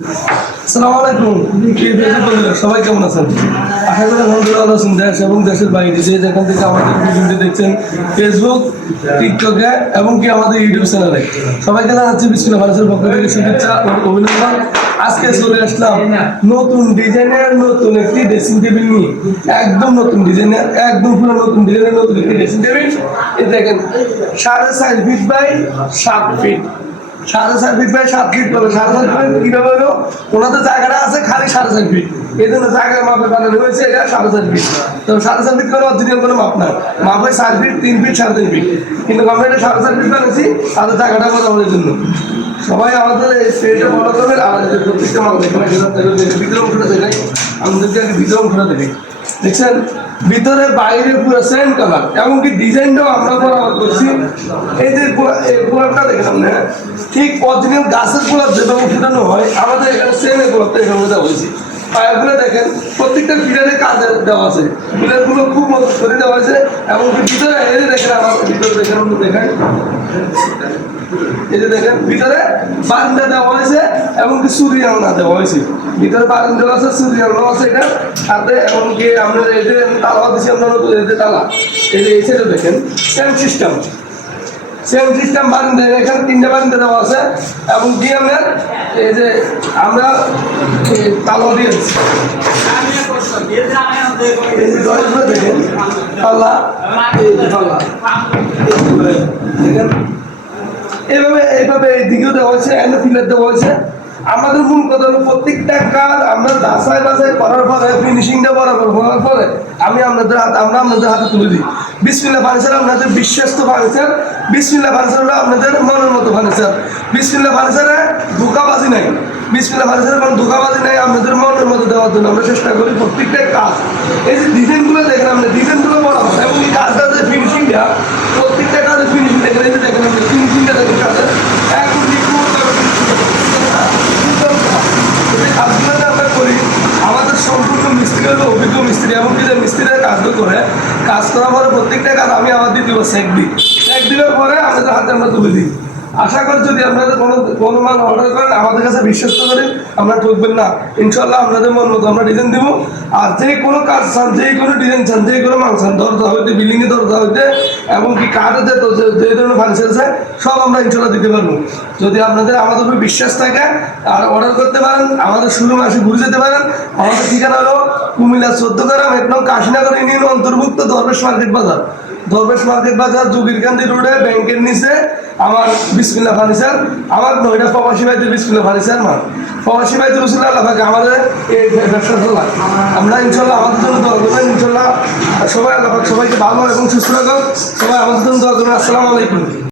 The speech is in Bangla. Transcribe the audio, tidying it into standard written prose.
আসসালামু আলাইকুম। সবাই কেমন আছেন? আশা করি আলহামদুলিল্লাহ ভালো আছেন। দেশ এবং দেশের বাইরে যে যেখান থেকে আমাদের ভিডিওটি দেখছেন, ফেসবুক, টিকটকে এবং কি আমাদের ইউটিউব চ্যানেলে, সবাইকে জানাচ্ছি বিসমিল্লাহ ভারতের পক্ষ থেকে শুভেচ্ছা ও অভিনন্দন। আজকে চলে আসলাম নতুন ডিজাইনের নতুন একটি ড্রেসিং টেবিল নিয়ে, একদম নতুন ডিজাইনের, একদম পুরো নতুন ডিজাইনের নতুন একটি ড্রেসিং টেবিল। এই দেখেন 4.5 feet by 7 feet, 4.5 feet by 7 feet পাবে। 4.5 ফিট কিভাবে হলো? ওনাদের জায়গাটা আছে খালি 4.5 ফিট, এই জন্য জায়গার মাপে বানানো হয়েছে এটা 4.5 ফিট। তো 4.5 ফিট কোনো অরিজিনাল কোনো মাপ না, মাপ হয় 4 ফিট, 3 ফিট, 3.5 ফিট, কিন্তু আমরা এটা 4.5 ফিট বানিয়েছি তাদের জায়গাটা বদলানোর জন্য। সবাই আমাদের এই স্টেজটা ফলো করবেন। আর প্রত্যেকটা মাল দেখবেন, ভিতরে অংশটা দেখাই আমাদেরকে, আগে ভিতরে অংশটা দেখাই। দেখছেন ভিতরে বাইরে পুরো সেম কালার, এমনকি ডিজাইনটাও আমরা বরাবর করছি। এই যে গোলাপটা দেখলাম না, ঠিক অরিজিনাল গাছের গোলাপ যেভাবে ফুটানো হয় আমাদের এখানে সেম এই গোলাপটা এখানে দেওয়া হয়েছে। পায়াগুলো দেখেন প্রত্যেকটা পিলারে কাজ দেওয়া আছে, পিলারগুলো খুব মজবুত করে দেওয়া হয়েছে। এমনকি ভিতরে এই যে দেখেন, আমার ভিতরে দেখেন, দেখেন এই যে দেখেন ভিতরে বারান্দা দেওয়া হয়েছে, এমনকি সূর্য আলনা দেওয়া হয়েছে। ভিতরে বারান্দা আছে, সূর্য আলনা আছে এটা সাথে, এমনকি আমরা এই যে তালা দিচ্ছি, আমরা নতুন এই যে তালা, এই যে এই সাইডে দেখেন সেম সিস্টেম, সেম সিস্টেম বারান্দা। এখানে 3টে বারান্দা দেওয়া আছে, এবং কি আমরা এই যে আমরা তালা দিয়ে দিচ্ছি। এই যে দরজাগুলো দেখেন তালা, এই যে তালা দেখেন এইভাবে এইদিকেও দেওয়া হয়েছে, এনে ফিলার দেওয়া হয়েছে। আমাদের মূল কথা হলো প্রত্যেকটা কাজ আমরা বাছাই করার পরে, ফিনিশিংটা বরাবর হওয়ার পরে আমরা আপনাদের হাতে তুলে দিই। বিসমিল্লাহ ফার্নিচার আপনাদের বিশ্বস্ত ফার্নিচার, বিসমিল্লাহ ফার্নিচার হলো আপনাদের মনের মতো ফার্নিচার। বিসমিল্লাহ ফার্নিচারে ধোঁকাবাজি নাই, বিসমিল্লাহ ফার্নিচারে কোনো ধোঁকাবাজি নাই, আপনাদের মনের মতো দেওয়ার জন্য আমরা চেষ্টা করি। প্রত্যেকটা কাজ এই যে ডিজাইনগুলো দেখেন, আমরা ডিজাইনগুলো বরাবর, এবং এই কাজটা যে ফিনিশিংটা, প্রত্যেকটা কাজের ফিনিশিং দেখেন, এই যে দেখেন ফিনিশিংটা দেখেন কাজের একদম কাজগুলোতে আমরা করি। আমাদের সম্পূর্ণ মিস্ত্রি হলো অভিজ্ঞ মিস্ত্রি, এমনকি যে মিস্ত্রিরা কাজও করে, কাজ করার পরে প্রত্যেকটা কাজ আমি আমার দিয়ে দিব, সেক দেওয়ার পরে আমাদের হাতে আমরা তুলে দিই। আশা করি যদি আপনাদের কোনো মাল অর্ডার করেন, আমাদের কাছে বিশ্বাস করেন, আমরা ঠকবেন না। ইনশাল্লাহ আপনাদের মন মতো আমরা ডিজাইন দেবো। আর যে কোনো কাজ চান, যে কোনো ডিজাইন চান, যে কোনো মাল চান, দরজা হইতে, বিল্ডিংয়ে দরজা হইতে, এমনকি কাঠে যে ধরনের ফার্নিচার আছে সব আমরা ইনশাল্লাহ দিতে পারবো। যদি আপনাদের আমাদের উপর বিশ্বাস থাকে আর অর্ডার করতে পারেন, আমাদের শোরুমে এসে ঘুরে যেতে পারেন। আমাদের ঠিকানা হলো কুমিল্লা 14 একদম কাশীনগর ইউনিয়ন অন্তর্ভুক্ত দরবেশ মার্কেট বাজার, দরবেশ মার্কেট বাজার, জুগিরকান্দি রোডে, ব্যাংকের নিচে আমার বিসমিল্লাহ ফার্নিচার। আমার নয়টা প্রবাসী ভাইদের বিসমিল্লাহ ফার্নিচার মা, প্রবাসী ভাইদের রসুল আল্লাহ পাকে আমাদের এই ব্যবসা চলা। আমরা ইনশাল্লাহ আমাদের জন্য দোয়া করবেন। ইনশাল্লাহ সবাই আল্লাহ পাক সবাইকে ভালো এবং সুস্থ রাখুন। সবাই আমাদের জন্য দোয়া করবেন। আসসালামু আলাইকুম।